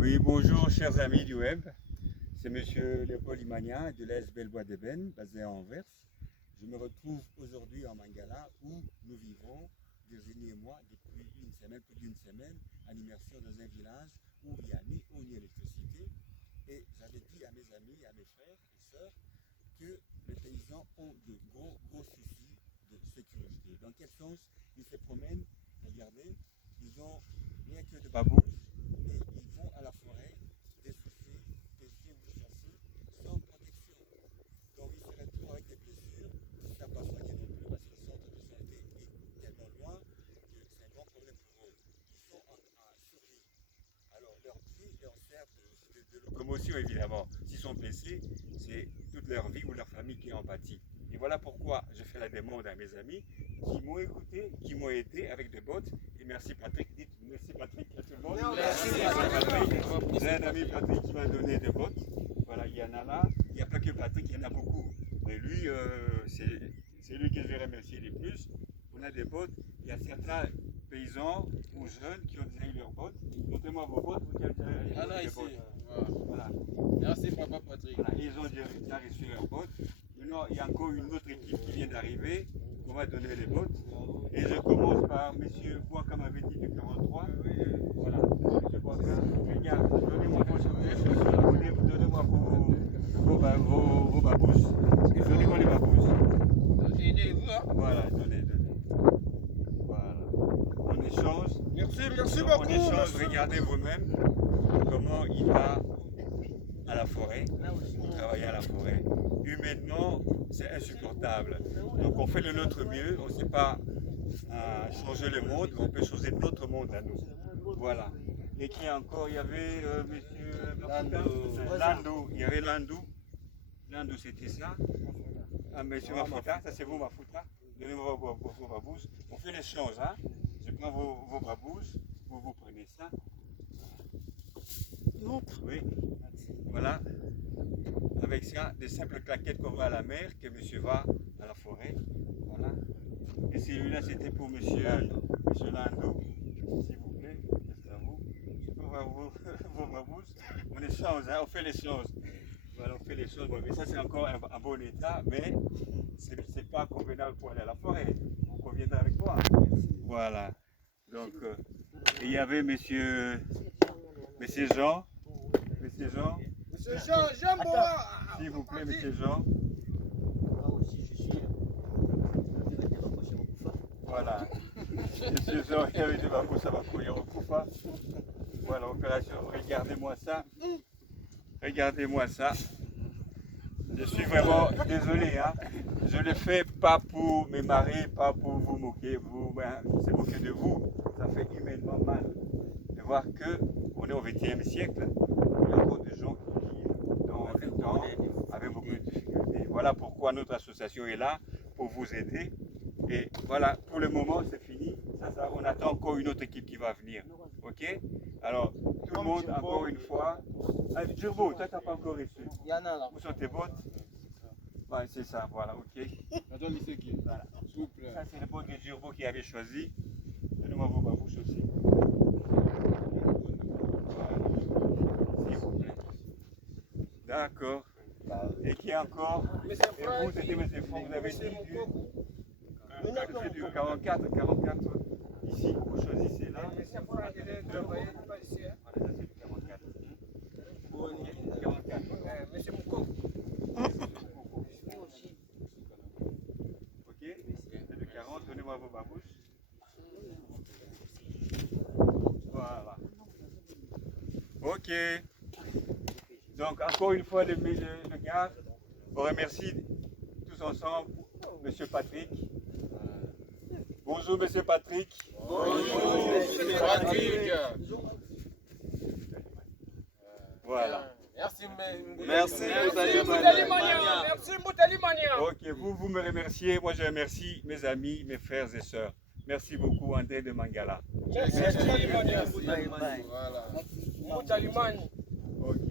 Oui, bonjour chers amis du web. C'est Monsieur Léopold Imania de l'AS Bellevoie d'Ébène, basé à Anvers. Je me retrouve aujourd'hui en Mangala où nous vivons, Virginie et moi, depuis une semaine, plus d'une semaine, en immersion dans un village où il n'y a ni eau ni électricité. Et j'avais dit à mes amis, à mes frères et sœurs, que les paysans ont de gros soucis de sécurité. Dans quel sens ils se promènent? Regardez, ils ont rien que de babouches et ils vont à la forêt dessoucer, pêcher ou chasser sans protection. Donc ils se retrouvent avec des blessures, ils ne savent pas soigner non plus parce que le centre de santé est tellement loin que c'est un grand problème pour eux. Ils sont en survie. Alors leur pied leur sert de locomotion évidemment. S'ils sont blessés, c'est toute leur vie ou leur famille qui en pâtit. Et voilà pourquoi je fais la demande à mes amis qui m'ont écouté, qui m'ont aidé avec des bottes. Et merci Patrick, dites merci Patrick à tout le monde. Merci Patrick. J'ai un ami Patrick qui m'a donné des bottes. Voilà, il y en a là. Il n'y a pas que Patrick, il y en a beaucoup. Mais lui, c'est lui que je vais remercier le plus. On a des bottes. Il y a certains paysans ou jeunes qui ont déjà eu leurs bottes. Montrez-moi vos bottes, vous qui avez déjà eu des bottes. Voilà. Merci papa Patrick. Voilà, ils ont déjà reçu leurs bottes. Maintenant, il y a encore une autre équipe qui vient d'arriver. On va donner les bottes. Et je commence par M. Bouakam avait dit du 43. Voilà. M. Bouakam, regarde, donnez-moi donnez-moi vos babouches. Donnez-moi les babouches. Aidez-vous, hein? Voilà, donnez. Voilà. On échange. Merci beaucoup. On échange, regardez vous-même comment il va à la forêt, pour travailler à la forêt. Humainement, c'est insupportable. Donc on fait de notre mieux, on ne sait pas changer le monde, on peut changer notre monde à nous. Voilà. Et qui encore, il y avait monsieur Landou, il y avait Landou. Landou c'était ça. Ah, monsieur Mafouta, ça c'est vous Mafouta. Donnez-moi vos babouches. On fait l'échange, hein. Je prends vos babouches, vous prenez ça. Oui, voilà. Avec ça, des simples claquettes qu'on va à la mer, que monsieur va à la forêt. Voilà. Et celui-là, c'était pour monsieur Landou. S'il vous plaît, c'est à vous. Je peux voir vos babouches. On échange, hein, on fait l'échange. Voilà, on fait les choses. Bon, mais ça, c'est encore un bon état, mais c'est pas convenable pour aller à la forêt. Vous conviendrez avec moi. Voilà. Donc, et il y avait monsieur Jean. Monsieur Jean. Monsieur Jean Boa. S'il vous plaît, monsieur Jean. Moi aussi, je suis Voilà. Monsieur Jean, il y avait des babous, ça va courir au Koufa. Voilà, opération. Regardez-moi ça. Regardez-moi ça. Je suis vraiment désolé, hein. Je ne le fais pas pour me marrer, pas pour vous moquer. Vous, c'est moquer de vous. Ça fait humainement mal de voir qu'on est au XXe siècle. Il y a beaucoup de gens qui, dans le temps, avaient beaucoup de difficultés. Voilà pourquoi notre association est là, pour vous aider. Et voilà, pour le moment, c'est fini. On attend encore une autre équipe qui va venir. Ok? Alors, tout le monde, encore une fois. Ah, Djurbo, toi, tu n'as pas encore reçu. Il y en a là. Où sont tes bottes? Ouais, c'est ça, voilà, ok. Attends, lycée qui? Voilà. Souple. Ça, c'est les bottes de Djurbo qui avait choisi. Donnez-moi vos babouches aussi. Voilà. S'il vous plaît. D'accord. Et qui encore? Et vous, c'était M. Franck, vous avez dit du 44. Ici, vous choisissez là. Voilà, ça c'est du 44. Monsieur Mouko. Ok, c'est de 40, donnez-moi vos babouches. Voilà. Ok. Donc encore une fois le gars, on remercie tous ensemble Monsieur Patrick. Bonjour Monsieur Patrick. Bonjour Monsieur Patrick. Voilà. Merci Moutalimania. Merci Moutalimania. Ok, vous me remerciez, moi je remercie mes amis, mes frères et sœurs. Merci beaucoup André de Mangala. Merci Moutalimania. Bye bye. Voilà. Moutalimania. Ok.